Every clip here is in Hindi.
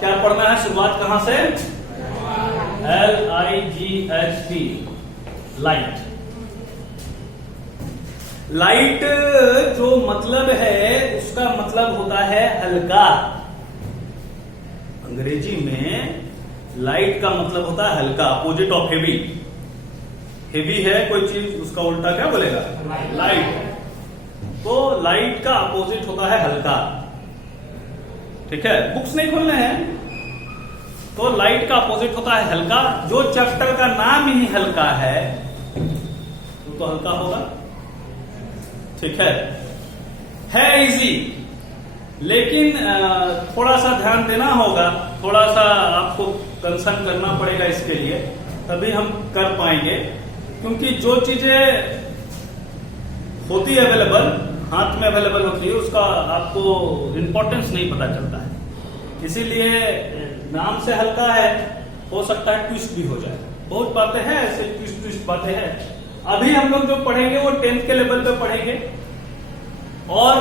क्या पढ़ना है? शुरुआत कहां से? LIGHT, light. लाइट जो मतलब है उसका मतलब होता है हल्का। अंग्रेजी में लाइट का मतलब होता है हल्का, अपोजिट ऑफ हेवी। हेवी है कोई चीज, उसका उल्टा क्या बोलेगा? लाइट। तो लाइट का अपोजिट होता है हल्का। ठीक है, बुक्स नहीं खोलने हैं। तो लाइट का अपोजिट होता है हल्का। जो चैप्टर का नाम ही हल्का है तो हल्का होगा। ठीक है इजी, लेकिन थोड़ा सा ध्यान देना होगा, थोड़ा सा आपको कंसर्न करना पड़ेगा इसके लिए, तभी हम कर पाएंगे। क्योंकि जो चीजें होती है अवेलेबल, हाथ में अवेलेबल होती है, उसका आपको इंपॉर्टेंस नहीं पता चलता है। इसीलिए नाम से हल्का है, हो सकता है ट्विस्ट भी हो जाए। बहुत बातें हैं ऐसे, ट्विस्ट बातें हैं। अभी हम लोग जो पढ़ेंगे वो 10th के लेवल पे पढ़ेंगे, और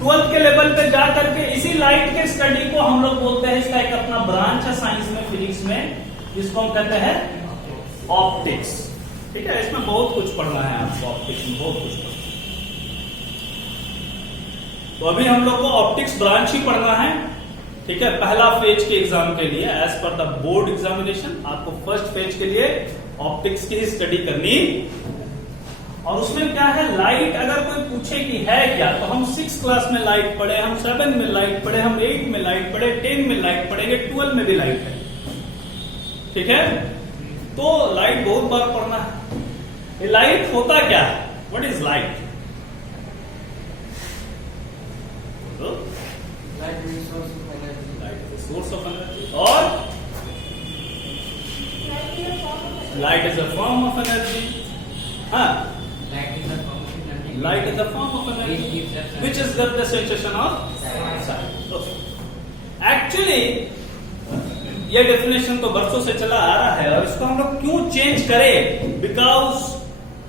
12th के लेवल पे जा करके इसी लाइट के स्टडी को हम लोग बोलते हैं, इसका एक अपना ब्रांच है साइंस में, फिजिक्स में, जिसको हम कहते हैं ऑप्टिक्स। ठीक है, इसमें बहुत कुछ पढ़ना है आपको, ऑप्टिक्स में बहुत कुछ पढ़ना है। तो अभी हम लोग को ऑप्टिक्स ब्रांच ही पढ़ना है। ठीक है, पहला फेज के एग्जाम के लिए, as per the board examination, आपको फर्स्ट फेज के लिए ऑप्टिक्स की ही स्टडी करनी। और उसमें क्या है, लाइट अगर कोई पूछे कि है क्या, तो हम 6th क्लास में लाइट पढ़े, हम 7 में लाइट पढ़े, हम 8 में लाइट पढ़े, 10 में लाइट पढ़ेंगे, 12 में भी लाइट है। ठीक है, तो लाइट बहुत बार पढ़ना है। लाइट होता क्या है? What is light? Light is source of energy, और light is a form of energy. हाँ, light is a form of energy which is the sensation of sight. Actually ये डेफिनेशन तो बरसों से चला आ रहा है, और इसको हम लोग क्यों चेंज करें? बिकॉज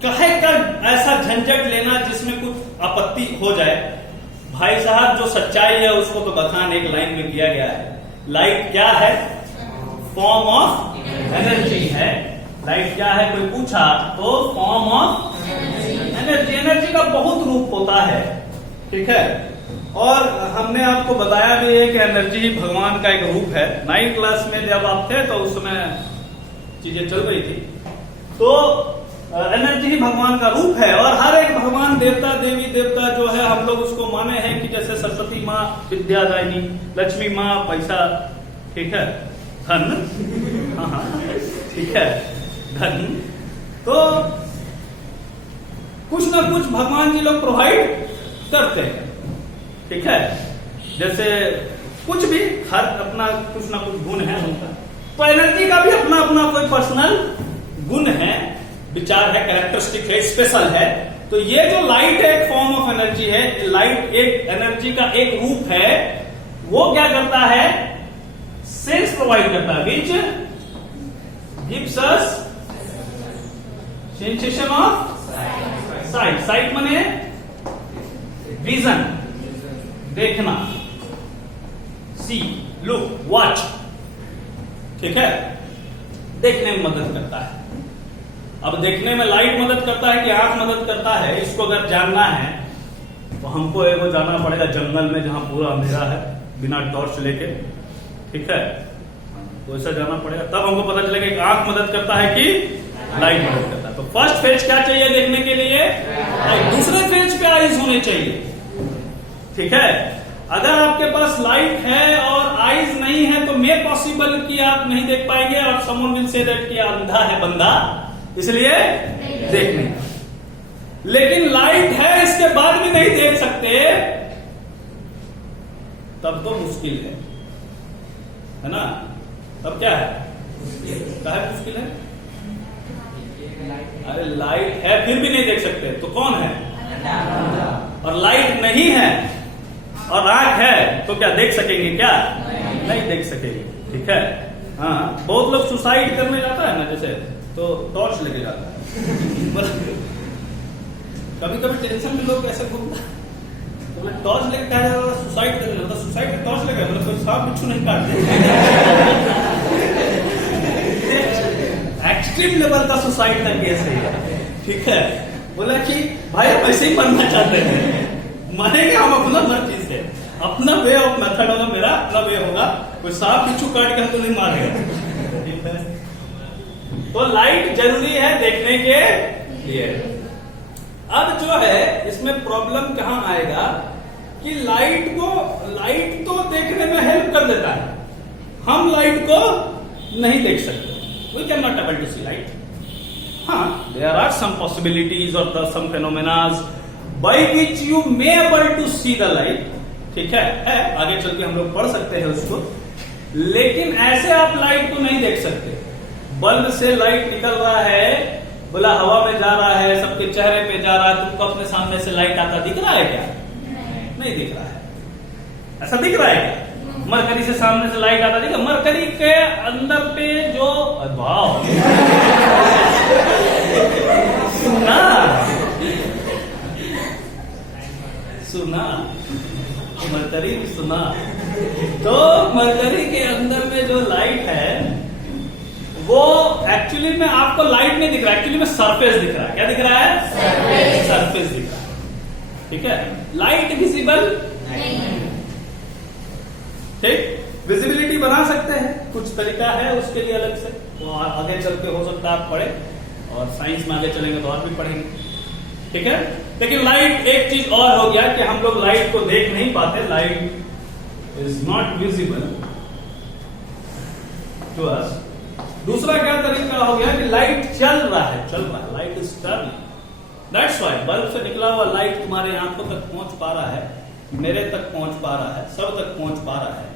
कहे कर ऐसा झंझट लेना जिसमें कुछ आपत्ति हो जाए। भाई साहब, जो सच्चाई है उसको तो बखान एक लाइन में किया गया है। लाइट क्या है? फॉर्म ऑफ एनर्जी है। लाइट क्या है कोई पूछा तो फॉर्म ऑफ एनर्जी। एनर्जी का बहुत रूप होता है। ठीक है, और हमने आपको बताया भी है कि एनर्जी ही भगवान का एक रूप है। 9th क्लास में जब आप थे तो उस समय चीजें चल रही थी। तो एनर्जी ही भगवान का रूप है, और हर एक भगवान, देवता, देवी देवता जो है, हम लोग उसको माने हैं कि जैसे सरस्वती माँ विद्यादायिनी, लक्ष्मी माँ पैसा, ठीक है, धन, हाँ, ठीक है, धन, तो कुछ ना कुछ भगवान जी लोग प्रोवाइड करते हैं। ठीक है, जैसे कुछ भी, हर अपना कुछ ना कुछ गुण है उनका। तो एनर्जी का भी अपना अपना कोई पर्सनल गुण है, विचार है, कैरेक्टरिस्टिक है, स्पेशल है। तो ये जो लाइट है एक फॉर्म ऑफ एनर्जी है। लाइट एक एनर्जी का एक रूप है। वो क्या करता है? सेंस प्रोवाइड करता है, which gives us sensation of site. Site माने विजन, देखना, सी, लुक, वॉच। ठीक है, देखने में मदद करता है। अब देखने में लाइट मदद करता है कि आंख मदद करता है, इसको अगर जानना है तो हमको एगो जाना पड़ेगा जंगल में जहां पूरा अंधेरा है, बिना टॉर्च लेके। ठीक है, तो ऐसा जाना पड़ेगा, तब हमको पता चलेगा कि आंख मदद करता है कि लाइट मदद करता है। तो फर्स्ट फेज क्या चाहिए देखने के लिए? लाइट। दूसरे फेज पे आईज होने चाहिए। ठीक है, अगर आपके पास लाइट है और आईज नहीं है तो मे पॉसिबल कि आप नहीं देख पाएंगे, और समवन विल से दैट कि अंधा है बंदा, इसलिए देख नहीं। लेकिन लाइट है इसके बाद भी नहीं देख सकते, तब तो मुश्किल है ना? तब क्या है? क्या है मुश्किल है? अरे लाइट है फिर भी नहीं देख सकते तो कौन है? और लाइट नहीं है और आंख है तो क्या देख सकेंगे? क्या नहीं देख सकेंगे। ठीक है, हाँ, बहुत लोग सुसाइड करने जाता है ना, जैसे तो टॉर्च लेके जाता है। कभी कभी टेंशन में लोग ऐसे घूमता है, तो टॉर्च लेके क्या जाता है? सुसाइड करने जाता है। सुसाइड में टॉर्च लेके, मतलब कोई सांप बिच्छू नहीं काटते। एक्सट्रीम लेवल का सुसाइड का केस है, ठीक है। बोला कि भाई हम ऐसे ही मरना चाहते हैं, मरेंगे हम अपना मर्जी से, अपना वे ऑफ मेथड होगा, मेरा अपना वे होगा, कोई सांप बिच्छू काट के हमको नहीं मारेगा, ठीक है। तो लाइट जरूरी है देखने के लिए। अब जो है इसमें प्रॉब्लम कहां आएगा कि लाइट तो देखने में हेल्प कर देता है, हम लाइट को नहीं देख सकते, we can not able to see light. हाँ, देयर आर सम पॉसिबिलिटीज और some phenomenas by which you may able to see the light, ठीक है, आगे चल के हम लोग पढ़ सकते हैं उसको, लेकिन ऐसे आप लाइट को नहीं देख सकते। बल्ब से लाइट निकल रहा है, बोला हवा में जा रहा है, सबके चेहरे पे जा रहा है, तुमको अपने सामने से लाइट आता दिख रहा है क्या? नहीं दिख रहा है। ऐसा दिख रहा है क्या? मरकरी से सामने से लाइट आता दिखा? मरकरी के अंदर पे जो वाह सुना मरकरी सुना, तो मरकरी के अंदर में जो लाइट है वो एक्चुअली में आपको लाइट नहीं दिख रहा, एक्चुअली में सरफेस दिख रहा है। क्या दिख रहा है? सरफेस दिख रहा है, ठीक है। लाइट विजिबल नहीं, ठीक। विजिबिलिटी बना सकते हैं, कुछ तरीका है उसके लिए अलग से, तो आगे चल के हो सकता है आप पढ़े, और साइंस में आगे चलेंगे तो और भी पढ़ेंगे, ठीक है। लेकिन लाइट एक चीज और हो गया कि हम लोग लाइट को देख नहीं पाते, light is not visible to us. दूसरा क्या तरीका हो गया कि लाइट चल रहा है, light is turning. That's why bulb से निकला हुआ लाइट तुम्हारे आंखों तक पहुंच पा रहा है, मेरे तक पहुंच पा रहा है, सब तक पहुंच पा रहा है।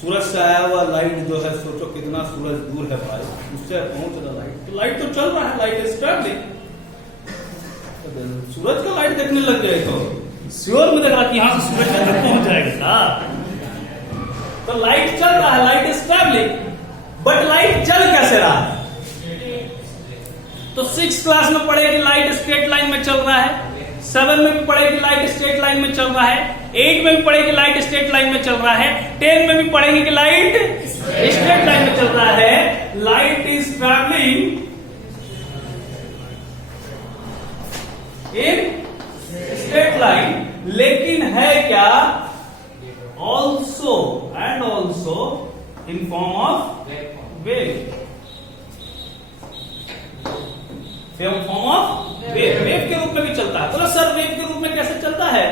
सूरज से आया हुआ लाइट जो है, सोचो कितना सूरज दूर है भाई, उससे पहुंच रहा लाइट, तो लाइट तो चल रहा है, लाइट इज टर्निंग। सूरज का लाइट देखने लग गए तो श्योर में देख रहा कि यहां से सूरज तक पहुंच जाएगा, तो लाइट चल रहा है, light is travelling. But light चल कैसे रहा है? तो 6th क्लास में पढ़े कि लाइट स्ट्रेट लाइन में चल रहा है, 7 में भी पढ़े कि लाइट स्ट्रेट लाइन में चल रहा है, 8 में भी पढ़े कि लाइट स्ट्रेट लाइन में चल रहा है, 10 में भी पढ़ेंगे कि लाइट स्ट्रेट लाइन में चल रहा है। Light is travelling in straight line, लेकिन है क्या? Also and also in form of wave, form of wave के रूप में भी चलता है। बोला सर वेव के रूप में कैसे चलता है?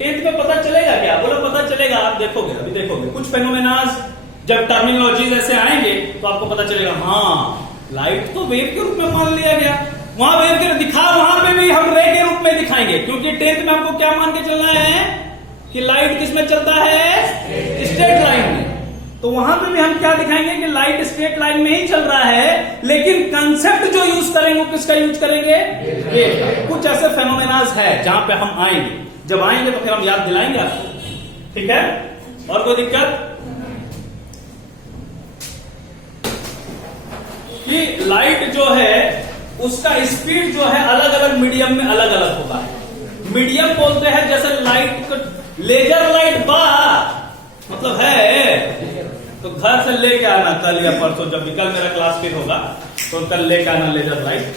10th में पता चलेगा क्या? बोला पता चलेगा, आप देखोगे, अभी देखोगे कुछ फेनोमेनाज, जब टर्मिनोलॉजीज ऐसे आएंगे तो आपको पता चलेगा, हाँ लाइट तो वेव के रूप में मान लिया गया, वहां वेव के वहां पे भी हम रे के रूप में दिखाएंगे, क्योंकि 10th में आपको क्या मान के चलना है कि लाइट किस में चलता है? स्ट्रेट लाइन में। तो वहां पे भी हम क्या दिखाएंगे कि लाइट स्ट्रेट लाइन में ही चल रहा है, लेकिन कंसेप्ट जो यूज करेंगे वो किसका यूज करेंगे? वेव। कुछ ऐसे फेनोमेनाज है जहां पे हम आएंगे, जब आएंगे तो फिर हम याद दिलाएंगे आपको, ठीक है। और कोई दिक्कत? कि लाइट जो है उसका स्पीड जो है अलग अलग मीडियम में अलग अलग होता है। मीडियम बोलते हैं जैसे लाइट, लेजर लाइट मतलब है, तो घर से लेके आना कल या परसों, जब भी कल मेरा क्लास फिर होगा तो कल लेके आना लेजर लाइट,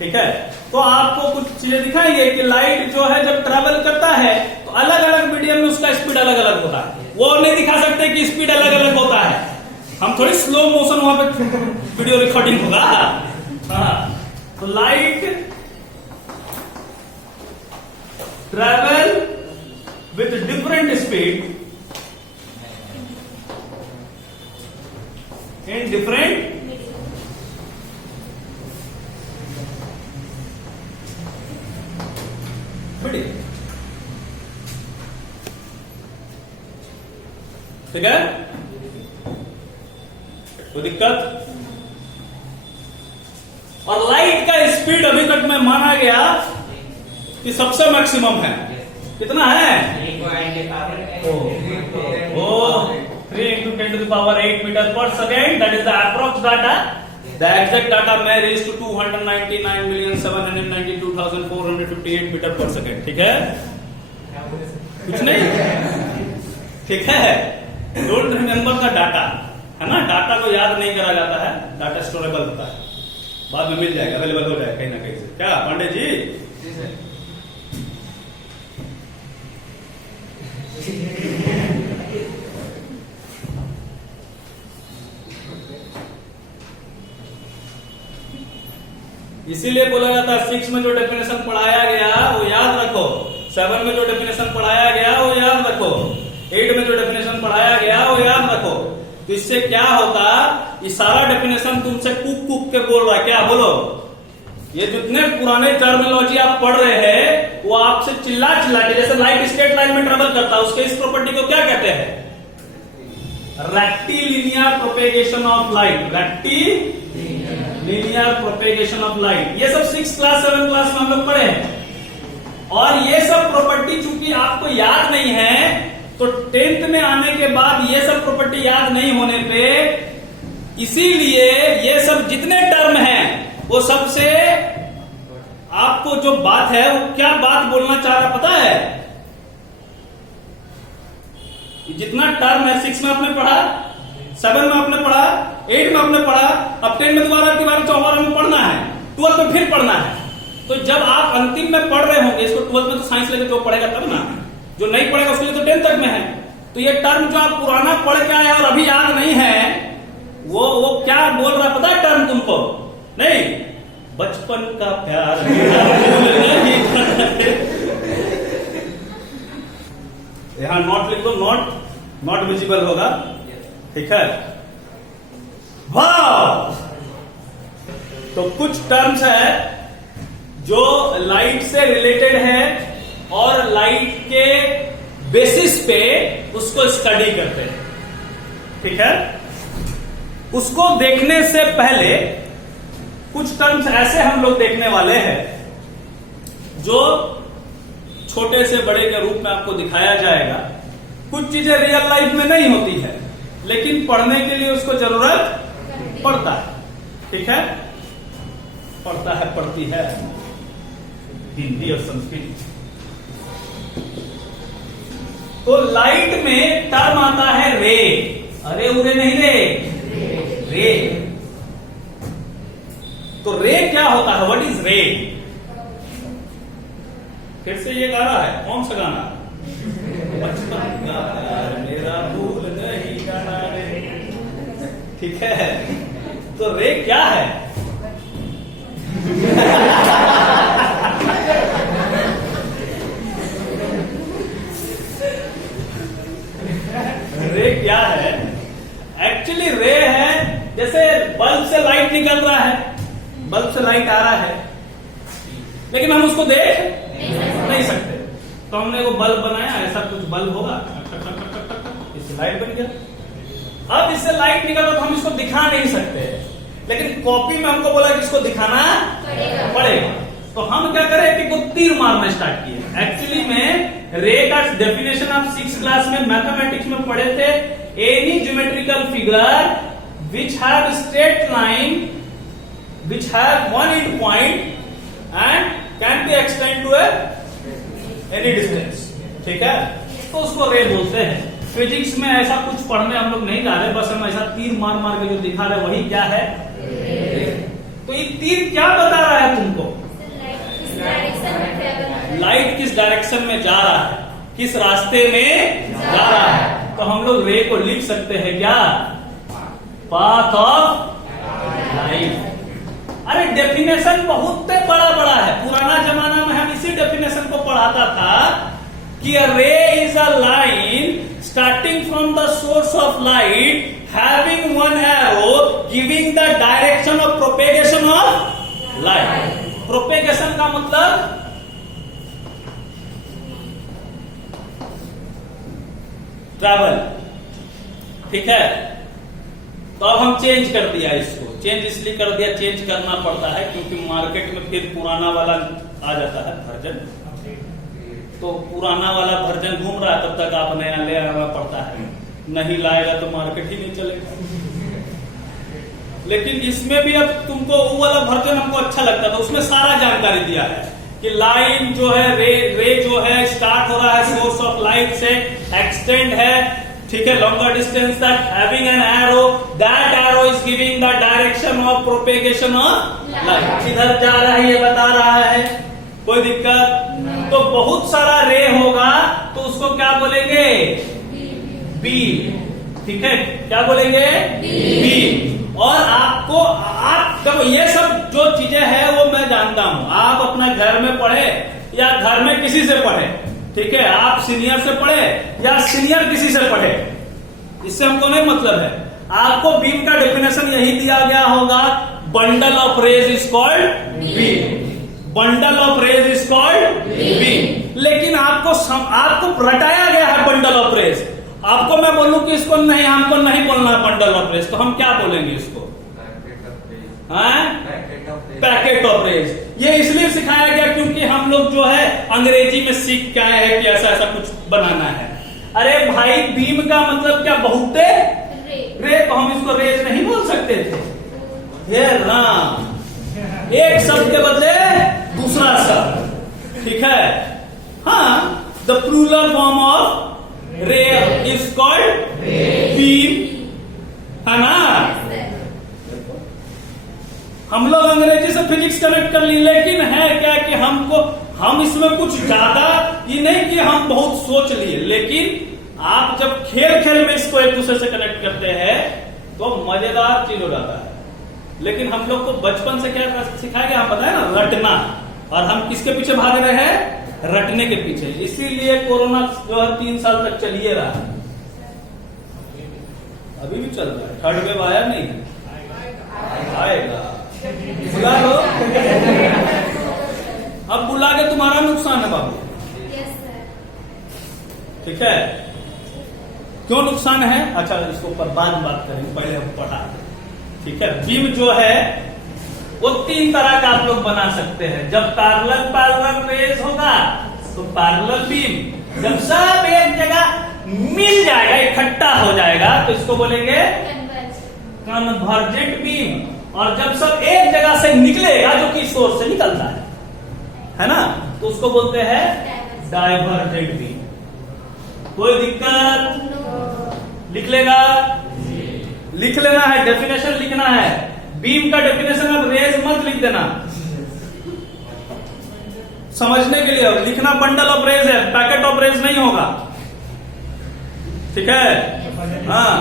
ठीक है। तो आपको कुछ चीजें दिखाएंगे कि लाइट जो है जब ट्रैवल करता है तो अलग अलग मीडियम में उसका स्पीड अलग अलग होता है। वो नहीं दिखा सकते कि स्पीड अलग अलग होता है, हम थोड़ी स्लो मोशन वहां पे वीडियो रिकॉर्डिंग होगा। हाँ, तो light travel with different speed in different medium, ठीक है। कोई दिक्कत? और लाइट का स्पीड अभी तक में माना गया कि सबसे मैक्सिमम है, कितना है? 3 into 10 to the power 8 meter per second. That is the approx data. The exact data may reach to 299,792,458 meter per second. ठीक है? कुछ नहीं, ठीक है। डोंट रिमेम्बर द डाटा, है ना, डाटा को याद नहीं करा जाता है, डाटा स्टोरेबल होता है। बाद में मिल जाएगा, अवेलेबल हो जाएगा कहीं ना कहीं से। क्या पांडे जी? इसीलिए बोला जाता है 6 में जो डेफिनेशन पढ़ाया गया वो याद रखो, 7 में जो डेफिनेशन पढ़ाया गया वो याद रखो, 8 में जो डेफिनेशन पढ़ाया गया वो याद रखो। तो इससे क्या होता, ये सारा डेफिनेशन तुमसे कूक कूक के बोल रहा है। क्या बोलो? ये जितने पुराने टर्मिनोलॉजी आप पढ़ रहे हैं वो आपसे चिल्ला चिल्ला के, जैसे लाइट स्ट्रेट लाइन में ट्रेवल करता है, उसके इस प्रॉपर्टी को क्या कहते हैं? Rectilinear propagation of light. Rectilinear propagation of light. ये सब 6 क्लास 7 क्लास में हम लोग पढ़े हैं। और ये सब प्रॉपर्टी चूंकि आपको याद नहीं है, तो 10th में आने के बाद ये सब प्रॉपर्टी याद नहीं होने पे, इसीलिए ये सब जितने टर्म हैं वो सबसे आपको जो बात है वो क्या बात बोलना चाह रहा पता है? जितना टर्म है 6 में आपने पढ़ा, 7 में आपने पढ़ा, 8 में आपने पढ़ा, अब 10 में दोबारा दोबारा में पढ़ना है, 12 में फिर पढ़ना है। तो जब आप अंतिम में पढ़ रहे होंगे इसको, 12 में तो साइंस लेके जो पढ़ेगा तब ना, जो नहीं पढ़ेगा उसके लिए तो 10 तक में है। तो ये टर्म जो आप पुराना पढ़ के आए और अभी याद नहीं है, वो क्या बोल रहा पता है टर्म तुमको? नहीं, बचपन का प्यार यहां नॉट लिख दो, नॉट विजिबल होगा, ठीक है? वाह! तो कुछ टर्म्स है जो लाइट से रिलेटेड है और लाइट के बेसिस पे उसको स्टडी करते हैं, ठीक है? उसको देखने से पहले कुछ टर्म्स ऐसे हम लोग देखने वाले हैं जो छोटे से बड़े के रूप में आपको दिखाया जाएगा। कुछ चीजें रियल लाइफ में नहीं होती है, लेकिन पढ़ने के लिए उसको जरूरत पड़ता है, ठीक है? पड़ता है, पड़ती है हिंदी और संस्कृत। तो लाइट में टर्म आता है रे। अरे उरे नहीं रे। तो रे क्या होता है? व्हाट इज रे? फिर से ये गा रहा है, कौन सा गाना? बचपन का प्यार मेरा भूल नहीं गाना रे, ठीक है? तो रे क्या है? रे क्या है? एक्चुअली रे है जैसे बल्ब से लाइट निकल रहा है, बल्ब से लाइट आ रहा है, लेकिन हम उसको देख नहीं सकते। तो हमने वो बल्ब बनाया, ऐसा कुछ बल्ब होगा, इससे लाइट बन गया। अब इससे लाइट निकल रहा तो हम इसको दिखा नहीं सकते, लेकिन कॉपी में हमको बोला कि इसको दिखाना पड़ेगा। तो हम क्या करें कि को तीर मारना स्टार्ट किए। एक्चुअली में रे का डेफिनेशन आप 6 क्लास में मैथमेटिक्स में पढ़े थे। Any geometrical figure which have straight line which have one end point and can be extend to any distance, ठीक है? तो उसको रे बोलते हैं। फिजिक्स में ऐसा कुछ पढ़ने हम लोग नहीं जा रहे, बस हम ऐसा तीर मार मार के जो दिखा रहे वही क्या है? तो ये तीर क्या बता रहा है तुमको? लाइट किस डायरेक्शन में जा रहा है, किस रास्ते में जा रहा है। तो हम लोग रे को लिख सकते हैं क्या? Path of light. अरे डेफिनेशन बहुत बड़ा बड़ा है। पुराना जमाना में हम इसी डेफिनेशन को पढ़ाता था कि a ray is a line starting from the source of light having one arrow giving the direction of propagation of light. Propagation का मतलब ट्रैवल, ठीक है? तो अब हम चेंज कर दिया इसको। चेंज इसलिए कर दिया, चेंज करना पड़ता है क्योंकि मार्केट में फिर पुराना वाला आ जाता है वर्जन। तो पुराना वाला वर्जन घूम रहा है, तब तक आप नया ले आना पड़ता है। नहीं लाएगा तो मार्केट ही नहीं चलेगा। लेकिन इसमें भी अब तुमको वो वाला वर्जन हमको अच्छा लगता था, उसमें सारा जानकारी दिया है कि लाइन जो है रे जो है स्टार्ट हो रहा है सोर्स ऑफ लाइट से, एक्सटेंड है, ठीक है, लॉन्गर डिस्टेंस तक, having an arrow, that arrow is giving the direction of propagation of light. इधर जा रहा है, ये बता रहा है, कोई दिक्कत? तो बहुत सारा रे होगा तो उसको क्या बोलेंगे? बीम। ठीक है, क्या बोलेंगे? बीम। और आपको आप जब ये सब जो चीजें हैं वो मैं जानता हूं, आप अपना घर में पढ़े या घर में किसी से पढ़े, ठीक है, आप सीनियर से पढ़े या सीनियर किसी से पढ़े, इससे हमको नहीं मतलब है। आपको बीम का डेफिनेशन यही दिया गया होगा, bundle of rays is called beam. Bundle of rays is called beam. लेकिन आपको रटाया गया है बंडल ऑफ रेज। आपको मैं बोलूं कि इसको नहीं, हमको नहीं बोलना बंडल ऑफ रेज, तो हम क्या बोलेंगे इसको? Packet of rays. ये इसलिए सिखाया गया क्योंकि हम लोग जो है अंग्रेजी में सीख के आए हैं कि ऐसा ऐसा कुछ बनाना है। अरे भाई, बीम का मतलब क्या? बहुते रे, तो हम इसको रेज नहीं बोल सकते थे? हे राम, एक शब्द के बदले दूसरा शब्द। ठीक है, हाँ, the plural form of ray is called beam, है ना? हम लोग अंग्रेजी से फिजिक्स कनेक्ट कर ली, लेकिन है क्या कि हम इसमें कुछ ज्यादा, ये नहीं कि हम बहुत सोच लिए, लेकिन आप जब खेल खेल में इसको एक दूसरे से कनेक्ट करते हैं तो मजेदार चीज हो जाता है। लेकिन हम लोग को बचपन से क्या सिखाया गया? हम बताए ना, रटना। और हम किसके पीछे भाग रहे हैं? रटने के पीछे। इसीलिए कोरोना जो है 3 साल तक चलिए रहा है, अभी भी चल रहा है। थर्ड वेव आया नहीं? आएगा, बुला लो। अब बुला के तुम्हारा नुकसान है बाबू। ठीक है, क्यों नुकसान है? अच्छा, इसको ऊपर बाद में बात करेंगे, पहले हम पढ़ा। ठीक है, बीम जो है वो 3 तरह का आप लोग बना सकते हैं। जब पैरेलल रेज होगा तो पैरेलल बीम। जब सब एक जगह मिल जाएगा, इकट्ठा हो जाएगा, तो इसको बोलेंगे कन्वर्जेंट बीम। और जब सब एक जगह से निकलेगा, जो कि सोर्स से निकलता है ना, तो उसको बोलते हैं डाइवर्जेंट बीम। कोई दिक्कत? लिख लेगा? लिख लेना है, डेफिनेशन लिखना है। बीम का डेफिनेशन अब रेज मत लिख देना, समझने के लिए लिखना बंडल ऑफ रेज है, पैकेट ऑफ रेज नहीं होगा। ठीक है, हाँ,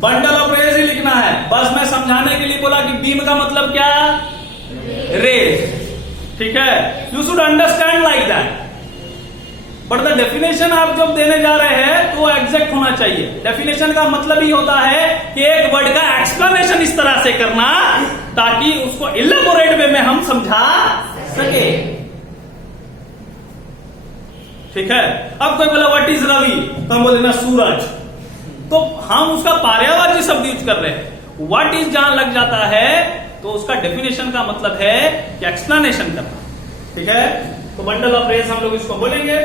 बंडल ऑफ रेज ही लिखना है। बस मैं समझाने के लिए बोला कि बीम का मतलब क्या? रेज। ठीक है, you should understand like that. But the definition आप जब देने जा रहे हैं तो एग्जैक्ट होना चाहिए। डेफिनेशन का मतलब ही होता है कि एक वर्ड का एक्सप्लेनेशन इस तरह से करना ताकि उसको इलेबोरेट वे में हम समझा सके। ठीक है, अब कोई बोला व्हाट इज रवि, तो हम बोले ना सूरज, तो हम उसका पर्यायवाची शब्द यूज कर रहे हैं। व्हाट इज जहां लग जाता है तो उसका डेफिनेशन का मतलब है कि एक्सप्लेनेशन करना। ठीक है, तो बंडल ऑफ रेज हम लोग इसको बोलेंगे,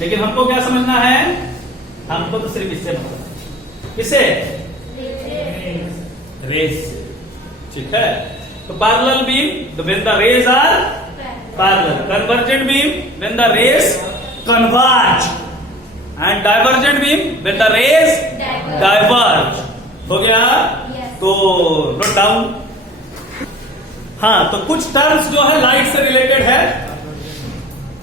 लेकिन हमको क्या समझना है? हमको तो सिर्फ इससे मतलब, किसे? रेज से। ठीक है, तो parallel beam when the rays are parallel, convergent beam when the rays converge, and divergent beam when the rays diverge. हो गया? तो नोट डाउन। हाँ, तो कुछ टर्म्स जो है लाइट से रिलेटेड है।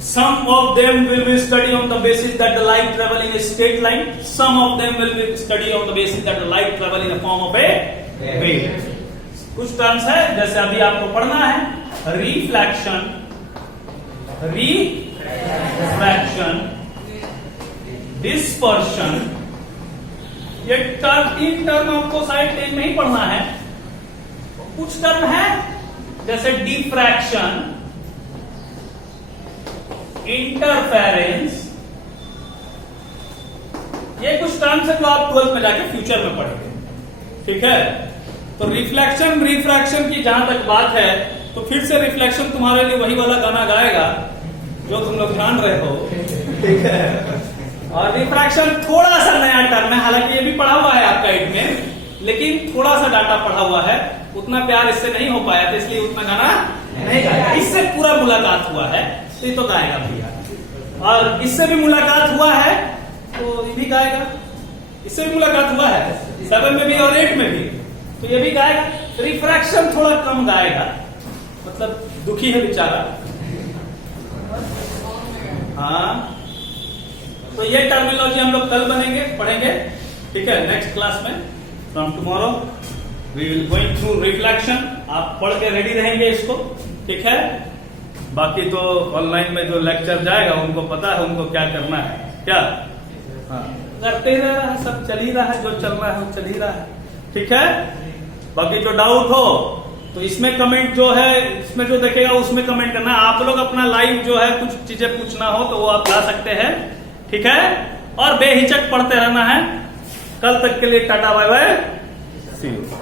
Some of them will be studied on the basis that the light travel in a straight line. Some of them will be studied on the basis that the light travel in a form of a wave. कुछ टर्म्स है, जैसे अभी आपको पढ़ना है, रिफ्लेक्शन, रिफ्रैक्शन, डिस्पर्शन। ये तीन टर्म आपको साइड पेज में ही पढ़ना है। कुछ टर्म है जैसे डिफ्रैक्शन, इंटरफेरेंस, ये कुछ टर्म्स है जो आप 12th में जाके फ्यूचर में पढ़ेंगे। ठीक है, तो रिफ्लेक्शन रिफ्रैक्शन की जहां तक बात है, तो फिर से रिफ्लेक्शन तुम्हारे लिए वही वाला गाना गाएगा जो तुम लोग जान रहे हो। ठीक है, और रिफ्रैक्शन थोड़ा सा नया टर्म है, हालांकि ये भी पढ़ा हुआ है आपका 8 में, लेकिन थोड़ा सा डाटा पढ़ा हुआ है, उतना प्यार इससे नहीं हो पाया था, इसलिए उतना गाना नहीं गाया। इससे पूरा मुलाकात हुआ है तो ये तो गाएगा भैया, और इससे भी मुलाकात हुआ है तो ये भी गाएगा। इससे भी मुलाकात हुआ है 7 में भी और 8 में भी, तो ये भी गाएगा। रिफ्रैक्शन थोड़ा कम गाएगा, मतलब दुखी है बेचारा। हाँ, तो ये टर्मिनोलॉजी हम लोग कल पढ़ेंगे, ठीक है, नेक्स्ट क्लास में। From tomorrow we will going through reflection. आप पढ़ के रेडी रहेंगे इसको, ठीक है। बाकी तो ऑनलाइन में जो लेक्चर जाएगा उनको पता है उनको क्या करना है, क्या हाँ करते रह रहा है, सब चल ही रहा है, जो चल रहा है वो चल ही रहा है, ठीक है। बाकी जो डाउट हो तो इसमें कमेंट जो है, इसमें जो देखेगा उसमें कमेंट करना। आप लोग अपना लाइव जो है कुछ चीजें पूछना हो तो वो आप ला सकते हैं, ठीक है। और बेहिचक पढ़ते रहना है। कल तक के लिए tata bye bye, see you.